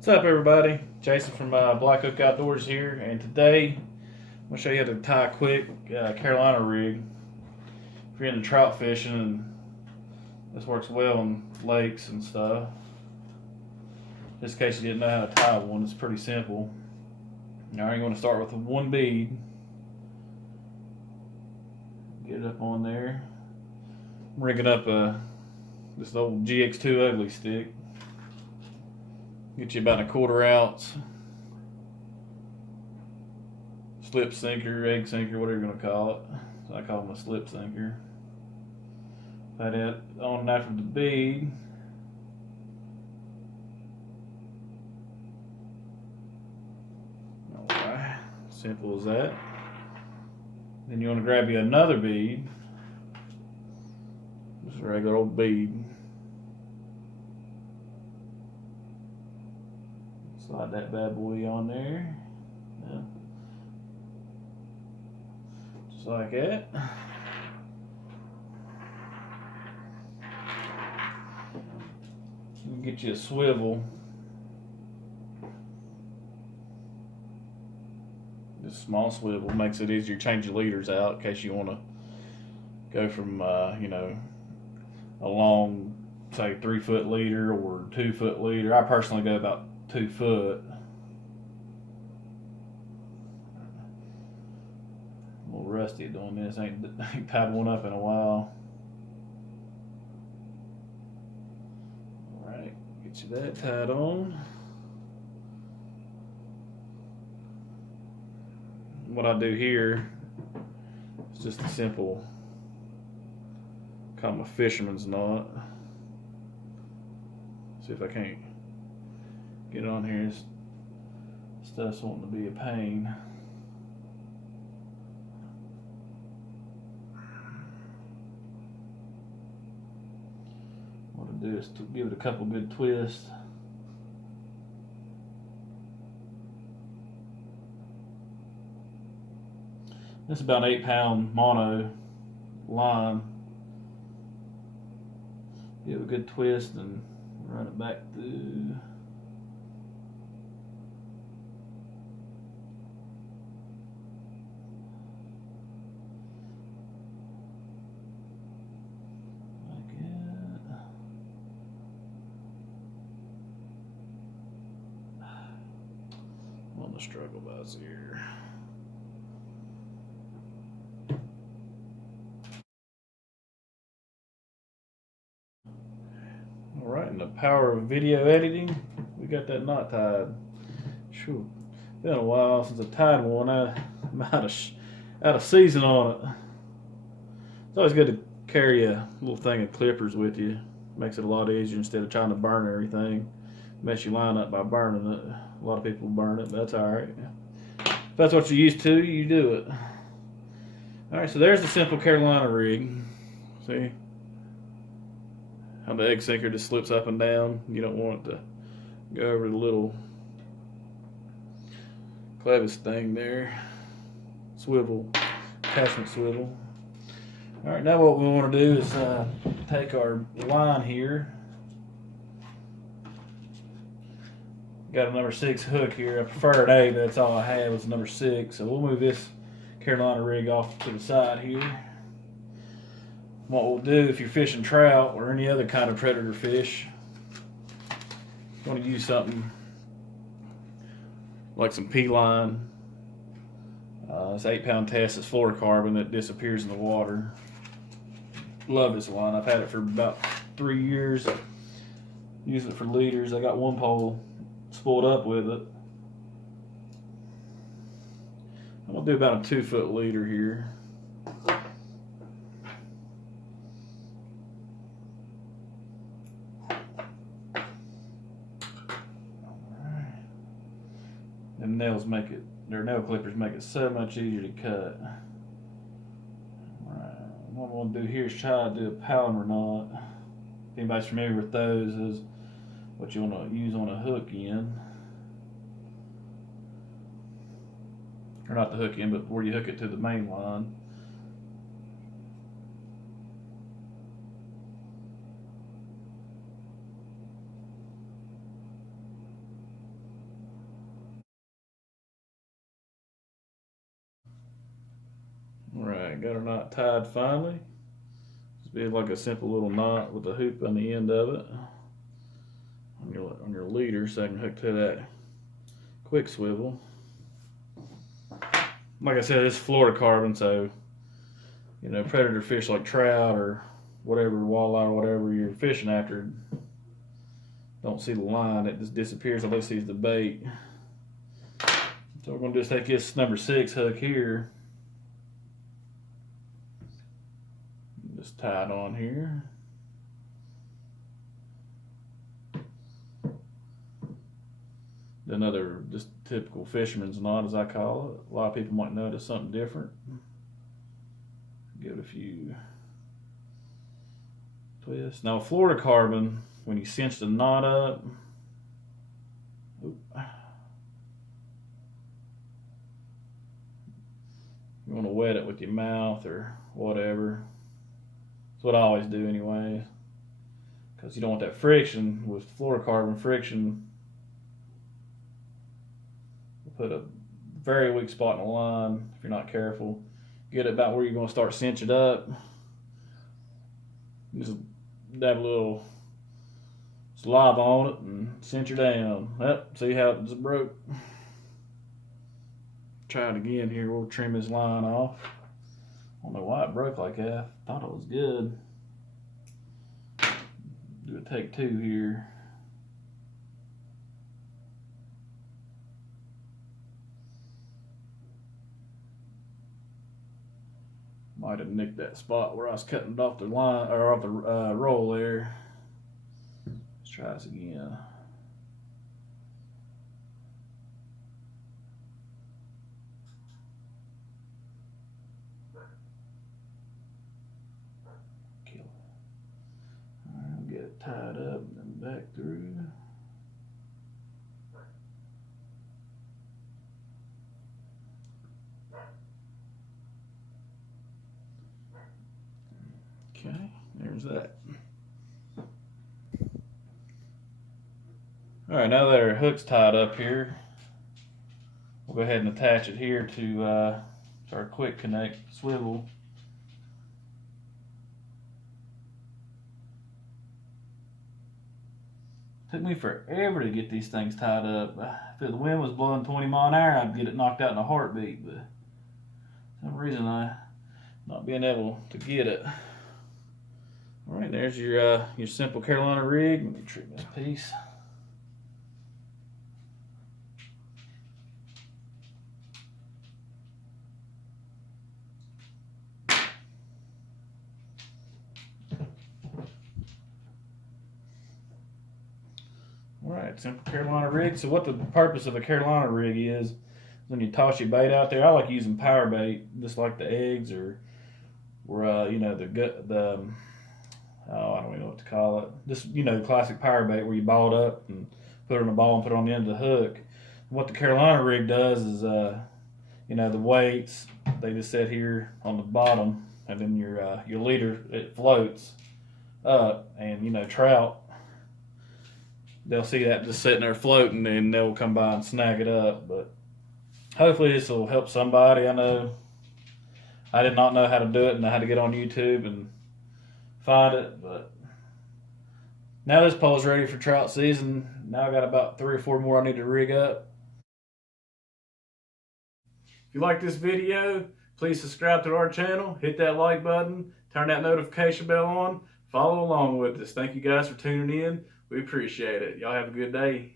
What's up, everybody? Jason from Black Oak Outdoors here, and today I'm going to show you how to tie a quick Carolina rig. If you're into trout fishing, and this works well in lakes and stuff. Just in case you didn't know how to tie one, it's pretty simple. Now you're going to start with one bead. Get it up on there. I'm rigging up this old GX2 ugly stick. Get you about a 1/4 ounce slip sinker, egg sinker, whatever you're going to call it. So I call them a slip sinker. Put it on after the bead. Alright, simple as that. Then you want to grab you another bead. Just a regular old bead. Slide that bad boy on there. Yeah. Just like that. You can get you a swivel. This small swivel makes it easier to change your leaders out in case you want to go from, a long, say, 3-foot leader or 2-foot leader. I personally go about 2 foot. A little rusty at doing this. Ain't tied one up in a while. Alright, get you that tied on. What I do here is just a simple, call them a fisherman's knot. See if I can't get on here. This stuff's wanting to be a pain. What I do is to give it a couple good twists. This is about an 8-pound mono line. Give it a good twist and run it back through. Like that. I'm on the struggle bus here. Alright, and the power of video editing, we got that knot tied. Shoot, been a while since I tied one. I'm out of season on it. It's always good to carry a little thing of clippers with you. Makes it a lot easier instead of trying to burn everything. Mess your line up by burning it. A lot of people burn it, but that's alright. If that's what you're used to, you do it. Alright, so there's the simple Carolina rig. See? How the egg sinker just slips up and down. You don't want it to go over the little clevis thing there. Swivel, attachment swivel. Alright, now what we want to do is take our line here. Got a number 6 hook here. I prefer an 8, but that's all I have is number 6. So we'll move this Carolina rig off to the side here. What we'll do if you're fishing trout or any other kind of predator fish, you want to use something like some P-line. It's 8-pound test. It's fluorocarbon that disappears in the water. Love this line. I've had it for about 3 years. Using it for leaders. I got one pole spooled up with it. I'm gonna do about a 2-foot leader here. Them nails make it, their nail clippers make it so much easier to cut. Alright, what I'm going to do here is try to do a Palomar knot. If anybody's familiar with those, is what you want to use on a hook end. Or not the hook end, but where you hook it to the main line. Alright, got our knot tied finally. Just be like a simple little knot with a hoop on the end of it on your leader so I can hook to that quick swivel. Like I said, it's fluorocarbon, so you know, predator fish like trout or whatever, walleye or whatever you're fishing after, don't see the line, it just disappears unless he sees the bait. So we're going to just take this number 6 hook here, just tie it on here. Another just typical fisherman's knot, as I call it. A lot of people might notice something different. Give it a few twists. Now, fluorocarbon, when you cinch the knot up, you want to wet it with your mouth or whatever. That's what I always do anyway, because you don't want that friction. With fluorocarbon, friction will put a very weak spot in the line if you're not careful. Get it about where you're going to start cinch it up. Just dab a little saliva on it and cinch her down. Yep, see how it just broke? Try it again here. We'll trim this line off. I don't know why it broke like that. Thought it was good. Do a take 2 here. Might have nicked that spot where I was cutting it off the line or off the roll there. Let's try this again. Kill it. All right, I'll get it tied up and then back through. Okay, there's that. All right, now that our hook's tied up here, we'll go ahead and attach it here to our quick connect swivel. Took me forever to get these things tied up. If the wind was blowing 20 mile an hour, I'd get it knocked out in a heartbeat, but for some reason I'm not being able to get it. All right, there's your simple Carolina rig. Let me trim this piece. All right, simple Carolina rig. So what the purpose of a Carolina rig is when you toss your bait out there, I like using power bait, just like the eggs or you know, I don't even know what to call it. Just, you know, classic power bait where you ball it up and put it in a ball and put it on the end of the hook. What the Carolina rig does is, you know, the weights, they just sit here on the bottom, and then your leader, it floats up, and, you know, trout, they'll see that just sitting there floating, and they'll come by and snag it up. But hopefully this will help somebody. I know I did not know how to do it, and I had to get on YouTube and find it, but now this pole's ready for trout season. Now I got about 3 or 4 more I need to rig up. If you like this video, please subscribe to our channel, hit that like button, turn that notification bell on, follow along with us. Thank you guys for tuning in. We appreciate it. Y'all have a good day.